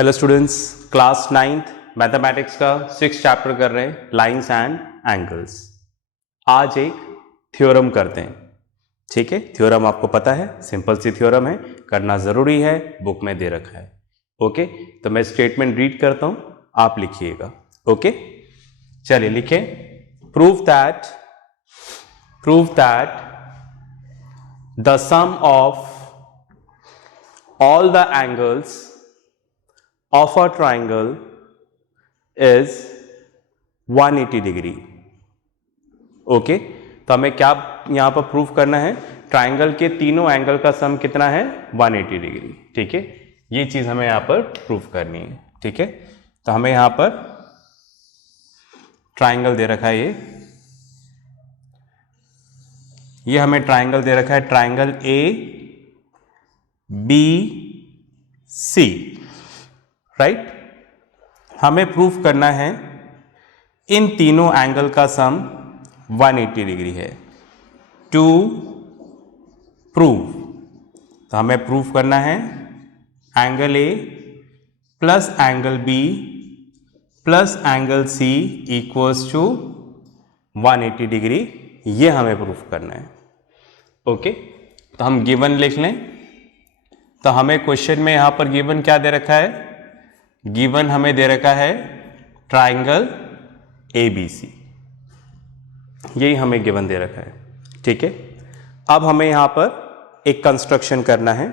Hello students, class 9th mathematics का 6th chapter कर रहे हैं, लाइंस एंड एंगल्स। आज एक थ्योरम करते हैं। ठीक है, थ्योरम आपको पता है, सिंपल सी थ्योरम है, करना जरूरी है, बुक में दे रखा है। ओके, तो मैं स्टेटमेंट रीड करता हूं, आप लिखिएगा। ओके, चलिए लिखें। Prove that the sum of all the angles of a triangle is 180 degree. Okay, तो हमें क्या यहां पर प्रूफ करना है? ट्राइंगल के तीनों एंगल का सम कितना है? 180 डिग्री। ठीक है, ये चीज हमें यहां पर प्रूफ करनी है। ठीक है, तो हमें यहां पर ट्राइंगल दे रखा है, ये हमें ट्राइंगल दे रखा है, triangle A B C, right. हमें प्रूफ करना है इन तीनों एंगल का सम 180 डिग्री है। टू प्रूव, तो हमें प्रूफ करना है angle A plus angle B plus angle C equals to 180 degree, ये हमें प्रूफ करना है। ओके, तो हम गिवन लिख लें। तो हमें क्वेश्चन में यहां पर गिवन क्या दे रखा है? गिवन हमें दे रखा है ट्राइंगल एबीसी, यही हमें गिवन दे रखा है। ठीक है, अब हमें यहां पर एक कंस्ट्रक्शन करना है,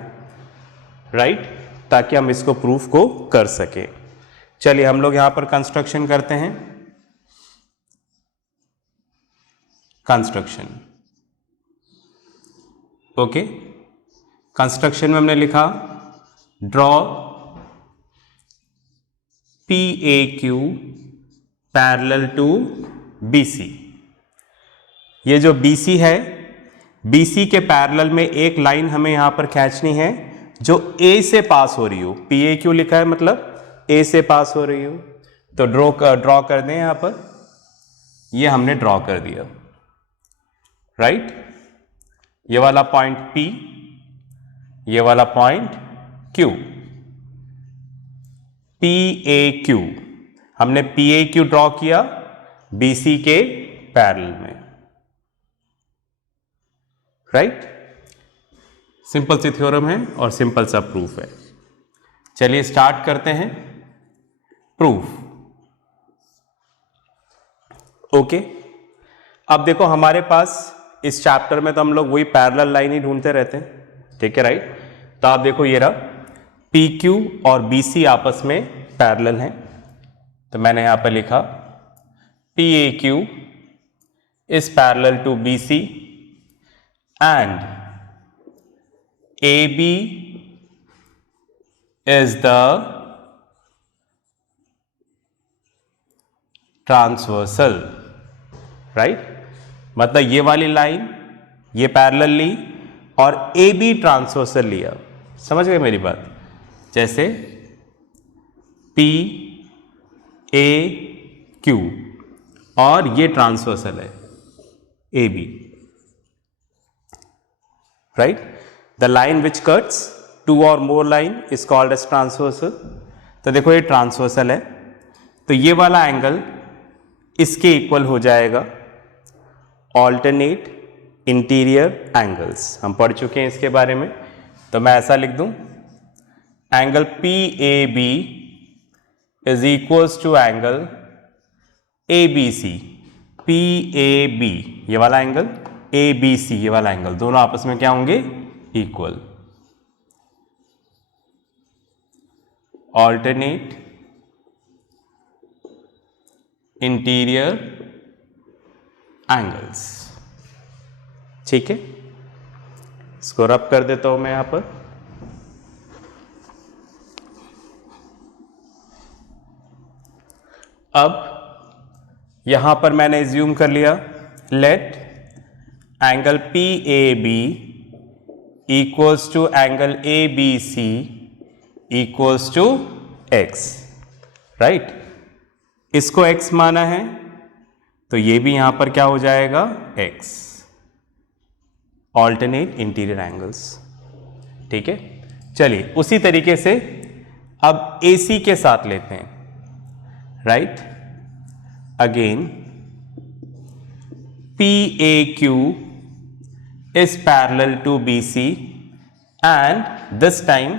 राइट, ताकि हम इसको प्रूफ को कर सके। चलिए हम लोग यहां पर कंस्ट्रक्शन करते हैं। कंस्ट्रक्शन, ओके, कंस्ट्रक्शन में हमने लिखा draw P A Q parallel to B C. ये जो बी सी है, बी सी के पैरेलल में एक लाइन हमें यहां पर खींचनी है जो ए से पास हो रही हो। पी ए क्यू लिखा है, मतलब ए से पास हो रही हो। तो ड्रॉ कर दें यहां पर, ये हमने ड्रॉ कर दिया, राइट। ये वाला पॉइंट पी, ये वाला point Q, P A Q, हमने पी ए क्यू ड्रॉ किया BC के पैरेलल में, राइट। सिंपल सी थ्योरम है और सिंपल सा प्रूफ है। चलिए स्टार्ट करते हैं प्रूफ। ओके, अब देखो हमारे पास इस चैप्टर में तो हम लोग वही पैरेलल लाइन ही ढूंढते रहते हैं। ठीक है, राइट। तो आप देखो ये रहा, पी क्यू और बी सी आपस में पैरेलल हैं। तो मैंने यहां पर लिखा P A Q is parallel to B C and A B is the transversal, right. मतलब ये वाली लाइन ये पैरेलल ली और ए बी ट्रांसवर्सल लिया। समझ गए मेरी बात? जैसे पी ए क्यू और ये ट्रांसवर्सल है A B, right. The line which cuts two or more line is called as transversal. तो देखो ये ट्रांसवर्सल है, तो ये वाला एंगल इसके इक्वल हो जाएगा। ऑल्टरनेट इंटीरियर एंगल्स हम पढ़ चुके हैं इसके बारे में। तो मैं ऐसा लिख दूं, angle P A B is equals to angle A B C. P A B ये वाला एंगल, ए बी सी ये वाला एंगल, दोनों आपस में क्या होंगे? इक्वल। Alternate interior angles. ठीक है, इसको रब कर देता हूं मैं यहां पर। अब यहां पर मैंने एज्यूम कर लिया, let angle P A B equals to angle A B C equals to X, right. इसको एक्स माना है तो ये भी यहां पर क्या हो जाएगा? एक्स। Alternate interior angles. ठीक है, चलिए उसी तरीके से अब AC के साथ लेते हैं, right. Again PAQ is parallel to BC and this time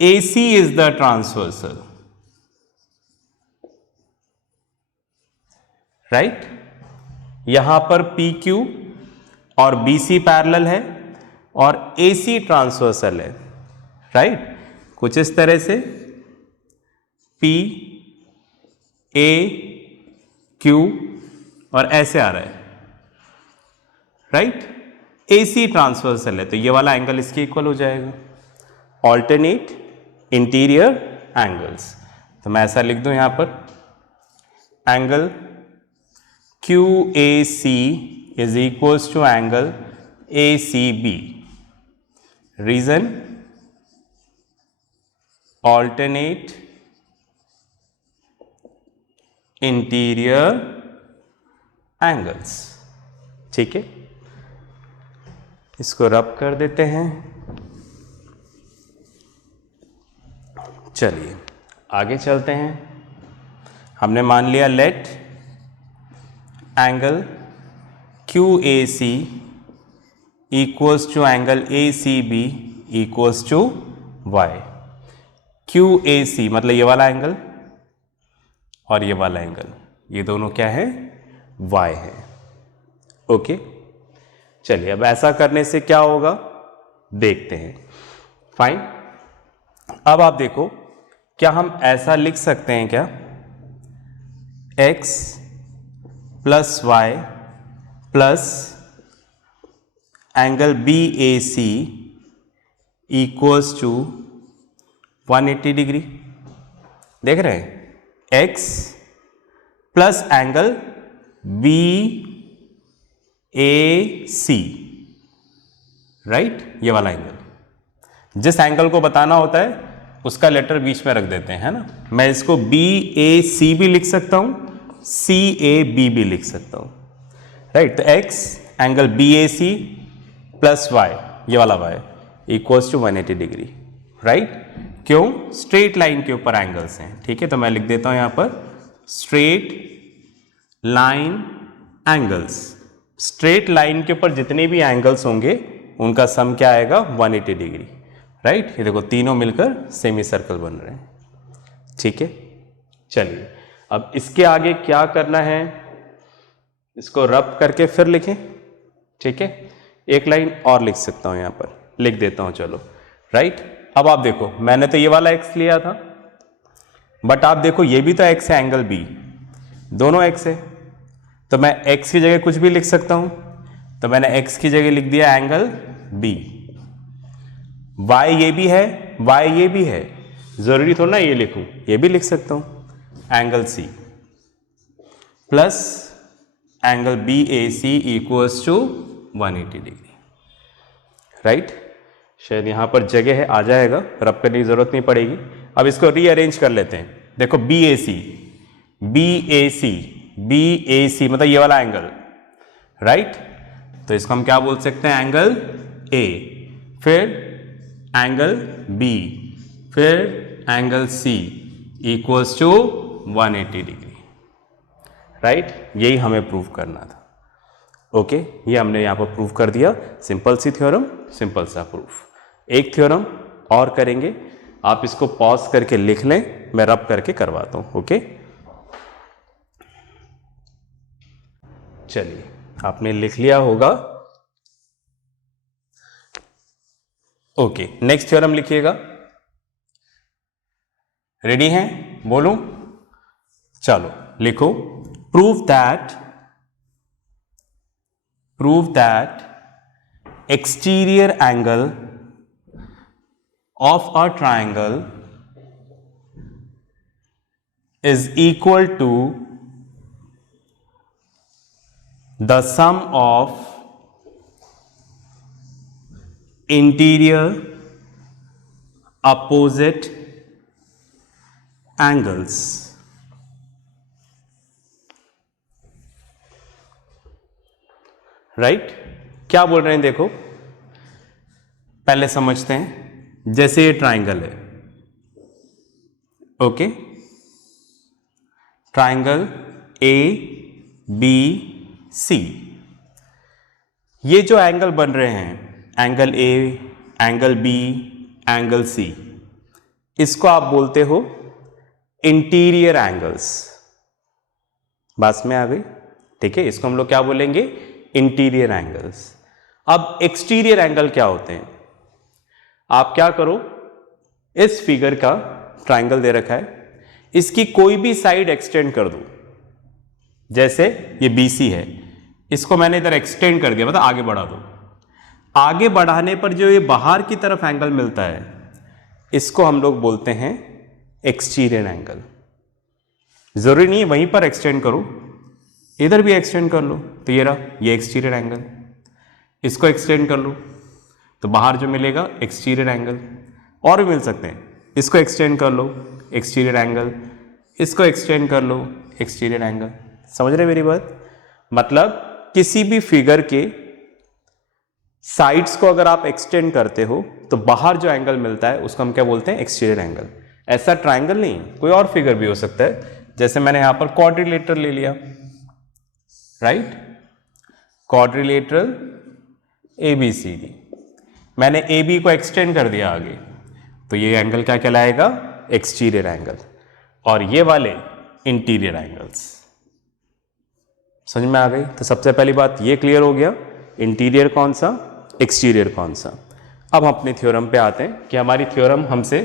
AC is the transversal, right? यहां पर PQ और BC पैरेलल है और AC ट्रांसवर्सल है, राइट। कुछ इस तरह से PAQ और ऐसे आ रहा है, राइट। AC ट्रांसवर्सल है तो ये वाला एंगल इसके इक्वल हो जाएगा। ऑल्टरनेट इंटीरियर एंगल्स, तो मैं ऐसा लिख दूं यहां पर, angle QAC is equals to angle ACB. Reason, alternate interior angles। ठीक है, इसको रब कर देते हैं। चलिए आगे चलते हैं। हमने मान लिया let angle QAC equals to angle ACB equals to Y। QAC मतलब ये वाला एंगल और ये वाला एंगल, ये दोनों क्या है, Y है। ओके, चलिए अब ऐसा करने से क्या होगा देखते हैं। फाइन, अब आप देखो, क्या हम ऐसा लिख सकते हैं क्या, x plus y plus angle BAC equals to 180 degree. देख रहे हैं, x plus angle BAC, right, ये वाला एंगल। जिस एंगल को बताना होता है उसका लेटर बीच में रख देते हैं, है ना। मैं इसको BAC भी लिख सकता हूं, CAB भी लिख सकता हूं, राइट। तो x angle BAC plus y, ये वाला y equals to 180 degree, right. क्यों, स्ट्रेट लाइन के ऊपर एंगल्स हैं। ठीक है, तो मैं लिख देता हूं यहां पर straight line angles. Straight line के ऊपर जितने भी एंगल्स होंगे उनका सम क्या आएगा, 180 डिग्री, राइट। ये देखो तीनों मिलकर सेमी सर्कल बन रहे हैं। ठीक है, चलिए अब इसके आगे क्या करना है, इसको रब करके फिर लिखें। ठीक है, एक लाइन और लिख सकता हूं, यहां पर लिख देता हूं, चलो, राइट। अब आप देखो, मैंने तो ये वाला x लिया था, बट आप देखो ये भी तो x है, एंगल B, दोनों x है, तो मैं x की जगह कुछ भी लिख सकता हूं। तो मैंने x की जगह लिख दिया एंगल B। y ये भी है, y ये भी है, जरूरी थोड़ा ना ये लिखूं, ये भी लिख सकता हूं, angle C plus angle BAC equals to 180 degree, right. शायद यहां पर जगह है, आ जाएगा, रब करने की जरूरत नहीं पड़ेगी। अब इसको रीअरेंज कर लेते हैं। देखो BAC मतलब ये वाला एंगल, राइट। तो इसको हम क्या बोल सकते हैं, एंगल A, फिर एंगल B, फिर angle C equals to 180 degree, right. यही हमें प्रूव करना था। ओके, ये हमने यहां पर प्रूव कर दिया। सिंपल सी थ्योरम, सिंपल सा प्रूफ। एक थ्योरम और करेंगे, आप इसको पॉज करके लिख लें, मैं रब करके करवाता हूं। ओके, चलिए आपने लिख लिया होगा। ओके, नेक्स्ट थ्योरम लिखिएगा। रेडी हैं, बोलूं, चलो लिखो। Prove that exterior angle of a triangle is equal to the sum of interior opposite angles। Right, क्या बोल रहे हैं देखो, पहले समझते हैं। जैसे ये ट्राइंगल है, okay, triangle A B C, ये जो एंगल बन रहे हैं, angle A, angle B, angle C, इसको आप बोलते हो इंटीरियर एंगल्स। बात में आ गई? ठीक है, इसको हम लोग क्या बोलेंगे? Interior angles. अब एक्सटीरियर एंगल क्या होते हैं? आप क्या करो, इस फिगर का ट्राइंगल दे रखा है, इसकी कोई भी साइड एक्सटेंड कर दो। जैसे ये BC है, इसको मैंने इधर एक्सटेंड कर दिया, मतलब आगे बढ़ा दो। आगे बढ़ाने पर जो ये बाहर की तरफ एंगल मिलता है, इसको हम लोग बोलते हैं एक्सटीरियर एंगल। जरूरी नहीं है वहीं पर एक्सटेंड करो, इधर भी एक्सटेंड कर लो, तो ये रहा, ये एक्सटीरियर एंगल। इसको एक्सटेंड कर लो तो बाहर जो मिलेगा एक्सटीरियर एंगल। और भी मिल सकते हैं, इसको एक्सटेंड कर लो, एक्सटीरियर एंगल, इसको एक्सटेंड कर लो, एक्सटीरियर एंगल। समझ रहे मेरी बात? मतलब किसी भी फिगर के साइड्स को अगर आप एक्सटेंड करते हो तो बाहर जो एंगल मिलता है उसको हम क्या बोलते हैं? Exterior angle. ऐसा ट्राइंगल नहीं, कोई और फिगर भी हो सकता है। जैसे मैंने यहां पर क्वाड्रिलेटरल ले लिया, राइट, क्वाड्रिलेटरल ABCD, मैंने AB को एक्सटेंड कर दिया आगे, तो ये एंगल क्या कहलाएगा? Exterior angle. और ये वाले इंटीरियर एंगल्स। समझ में आ गई? तो सबसे पहली बात ये क्लियर हो गया, इंटीरियर कौन सा, एक्सटीरियर कौन सा। अब हम अपने थ्योरम पे आते हैं कि हमारी थ्योरम हमसे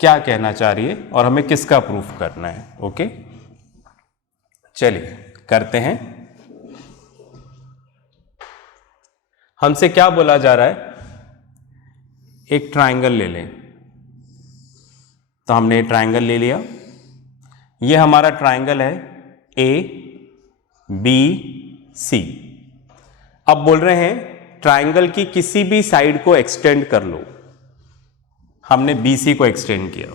क्या कहना चाह रही है और हमें किसका प्रूफ करना है। ओके, चलिए करते हैं। हमसे क्या बोला जा रहा है? एक ट्राइंगल ले लें। तो हमने ट्राइंगल ले लिया, ये हमारा ट्राइंगल है ABC। अब बोल रहे हैं ट्राइंगल की किसी भी साइड को एक्सटेंड कर लो। हमने BC को एक्सटेंड किया,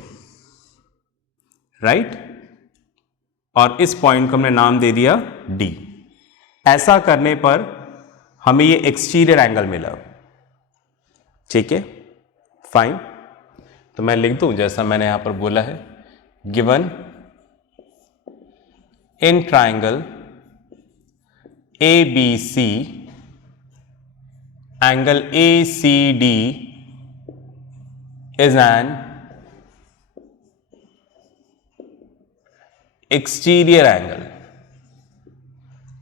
राइट, और इस पॉइंट को हमने नाम दे दिया D। ऐसा करने पर हमें ये एक्सटीरियर एंगल मिला। ठीक है, फाइन। तो मैं लिख दूं जैसा मैंने यहां पर बोला है, given in triangle ABC angle ACD is an exterior angle.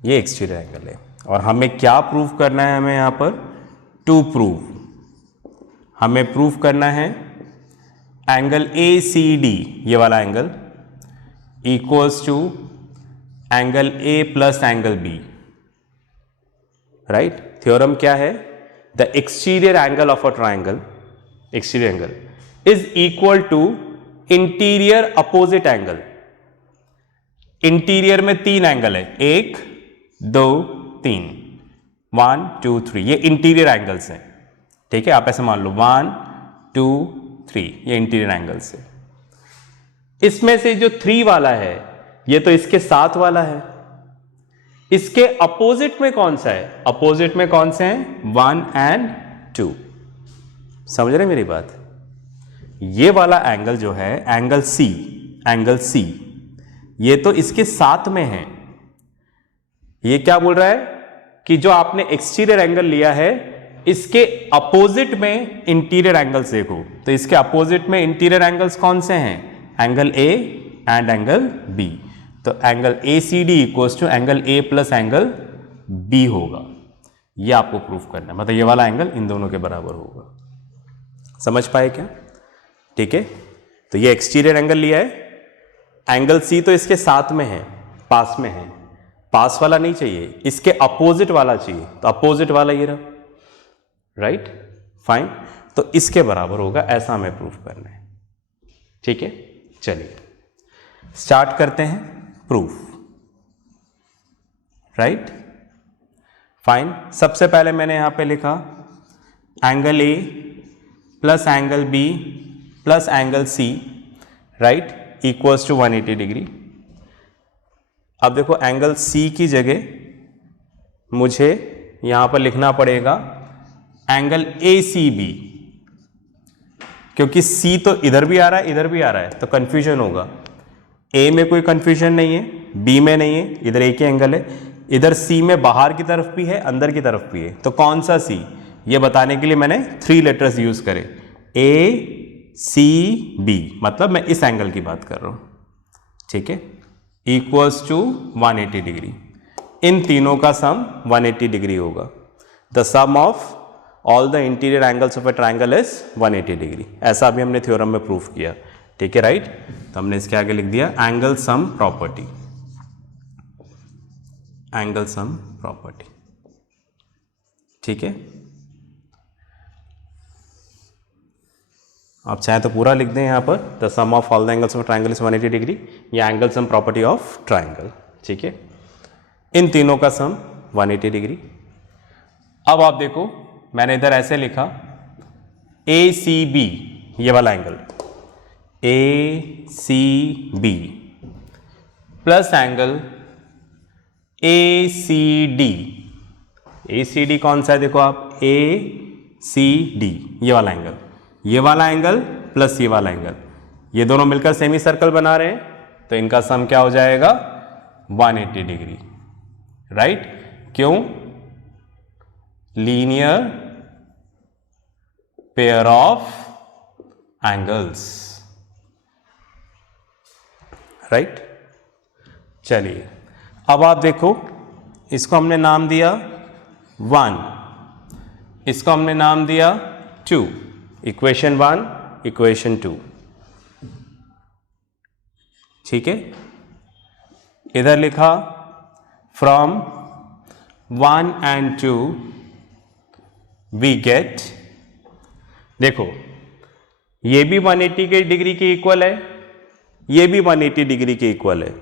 ये एक्सटीरियर एंगल है और हमें क्या प्रूव करना है? हमें यहां पर टू प्रूव, हमें प्रूव करना है एंगल ACD, ये वाला angle, equals to angle A plus angle B। Right, theorem क्या है? The exterior angle of a triangle, exterior angle is equal to interior opposite angle. Interior में 3 एंगल है, 1 2 3, 1 2 3, ये इंटीरियर एंगल्स हैं। ठीक है, आप ऐसे मान लो 1 2 3, ये इंटीरियर एंगल्स है। इसमें से जो 3 वाला है ये तो इसके साथ वाला है, इसके अपोजिट में कौन सा है? अपोजिट में कौन से हैं? 1 एंड 2। समझ रहे मेरी बात? ये वाला एंगल जो है एंगल C, एंगल C, ये तो इसके साथ में है। ये क्या बोल रहा है कि जो आपने एक्सटीरियर एंगल लिया है इसके अपोजिट में इंटीरियर एंगल्स देखो, तो इसके अपोजिट में इंटीरियर एंगल्स कौन से हैं? Angle A and angle B। तो angle ACD equals to angle A plus angle B होगा। ये आपको प्रूफ करना है, मतलब ये वाला एंगल इन दोनों के बराबर होगा। समझ पाए क्या? ठीक है, तो ये एक्सटीरियर एंगल लिया है, एंगल C तो इसके साथ में है, पास में है, पास वाला नहीं चाहिए, इसके अपोजिट वाला चाहिए, तो अपोजिट वाला ये रहा, राइट, फाइन। तो इसके बराबर होगा, ऐसा हमें प्रूफ करना है। ठीक है, चलिए स्टार्ट करते हैं प्रूफ। Right, fine. सबसे पहले मैंने यहां पे लिखा angle A plus angle B plus angle C, right, equals to 180 degree. अब देखो एंगल C की जगह मुझे यहां पर लिखना पड़ेगा एंगल ACB। क्योंकि C तो इधर भी आ रहा है इधर भी आ रहा है, तो कंफ्यूजन होगा। A में कोई कंफ्यूजन नहीं है, B में नहीं है, इधर एक ही एंगल है, इधर C में बाहर की तरफ भी है अंदर की तरफ भी है, तो कौन सा C, ये बताने के लिए मैंने 3 लेटर्स यूज करे, ACB, मतलब मैं इस एंगल की बात कर रहा हूं, ठीक है, इक्वल्स टू 180 डिग्री। इन तीनों का सम 180 डिग्री होगा। The sum of all the interior angles of a triangle is 180 degree. ऐसा भी हमने थ्योरम में प्रूफ किया, ठीक है, राइट। तो हमने इसके आगे लिख दिया angle sum property, angle sum property, ठीक है। आप चाहे तो पूरा लिख दें यहाँ पर, the sum of all the angles of triangle is 180 degree, या angle sum property of triangle, ठीक है। इन तीनों का सम 180 डिग्री। अब आप देखो मैंने इधर ऐसे लिखा ACB, ये वाला angle ACB plus angle ACD। ACD कौन सा है, देखो आप, ACD, ये वाला एंगल, ये वाला एंगल प्लस ये वाला एंगल, ये दोनों मिलकर सेमी सर्कल बना रहे हैं, तो इनका सम क्या हो जाएगा, 180 डिग्री, राइट। क्यों, linear pair of angles, right. चलिए अब आप देखो, इसको हमने नाम दिया 1, इसको हमने नाम दिया 2, इक्वेशन 1 इक्वेशन 2, ठीक है। इधर लिखा फ्रॉम 1 and 2 वी गेट, देखो ये भी 180 के डिग्री के इक्वल है, ये भी 180 डिग्री के इक्वल है,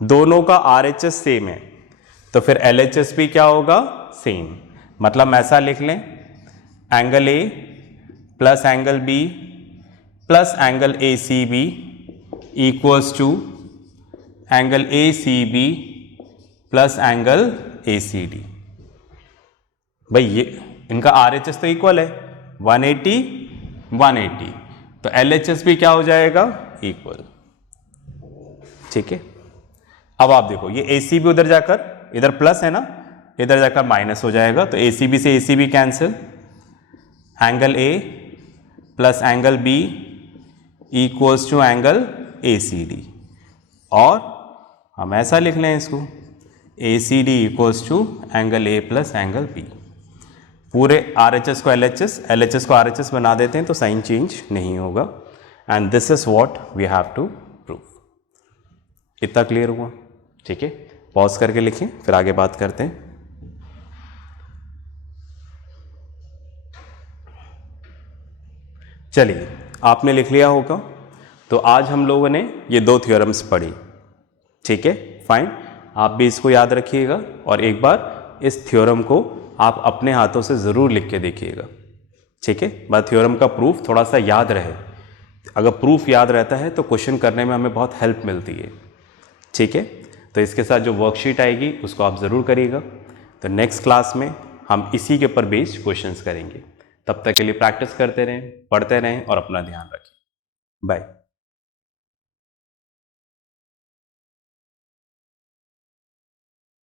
दोनों का RHS सेम है, तो फिर LHS भी क्या होगा, सेम। मतलब ऐसा लिख लें, angle A plus angle B plus angle ACB equals to angle ACB plus angle ACD। भाई ये इनका RHS तो इक्वल है, 180 180, तो LHS भी क्या हो जाएगा, इक्वल, ठीक है। अब आप देखो ये ACB उधर जाकर, इधर प्लस है ना, इधर जाकर माइनस हो जाएगा, तो ACB से ACB cancel, angle A plus angle B equals to angle ACD, और हम ऐसा लिख लें इसको, ACD equals to angle A plus angle B। पूरे RHS को LHS, LHS को RHS बना देते हैं तो साइन चेंज नहीं होगा, and this is what we have to prove. इतना क्लियर हुआ, ठीक है। पॉज करके लिखें, फिर आगे बात करते हैं। चलिए आपने लिख लिया होगा, तो आज हम लोगों ने ये 2 थ्योरम्स पढ़ी, ठीक है, फाइन। आप भी इसको याद रखिएगा, और एक बार इस थ्योरम को आप अपने हाथों से ज़रूर लिख के देखिएगा, ठीक है। बस थ्योरम का प्रूफ थोड़ा सा याद रहे, अगर प्रूफ याद रहता है तो क्वेश्चन करने में हमें बहुत हेल्प मिलती है, ठीक है। तो इसके साथ जो वर्कशीट आएगी उसको आप ज़रूर करिएगा। तो नेक्स्ट क्लास में हम इसी के ऊपर बेस्ड क्वेश्चंस करेंगे। तब तक के लिए प्रैक्टिस करते रहें, पढ़ते रहें और अपना ध्यान रखें। बाय।